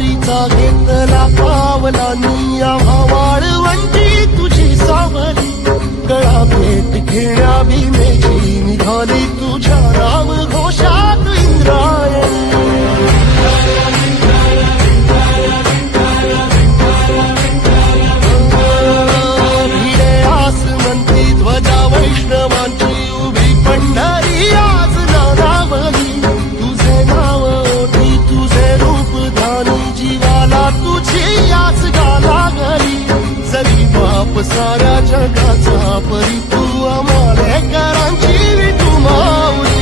वारीचा घेतला पावलांनी आम्हा वाळवंटी तुझी सावली गळा भेट घेण्या भीमेची निघाली तुझ्या राम घोषात इंद्रायणी भिडे आसमंती ध्वजा वैष्णवांची उभी पंढरी आज नानावली तुझे नाव ओठी तुझे रूप धानी जीवाला तुझी याच गाला गली जरी बाप साऱ्या जगाचा परी तू आम्हाला करांची तू माऊली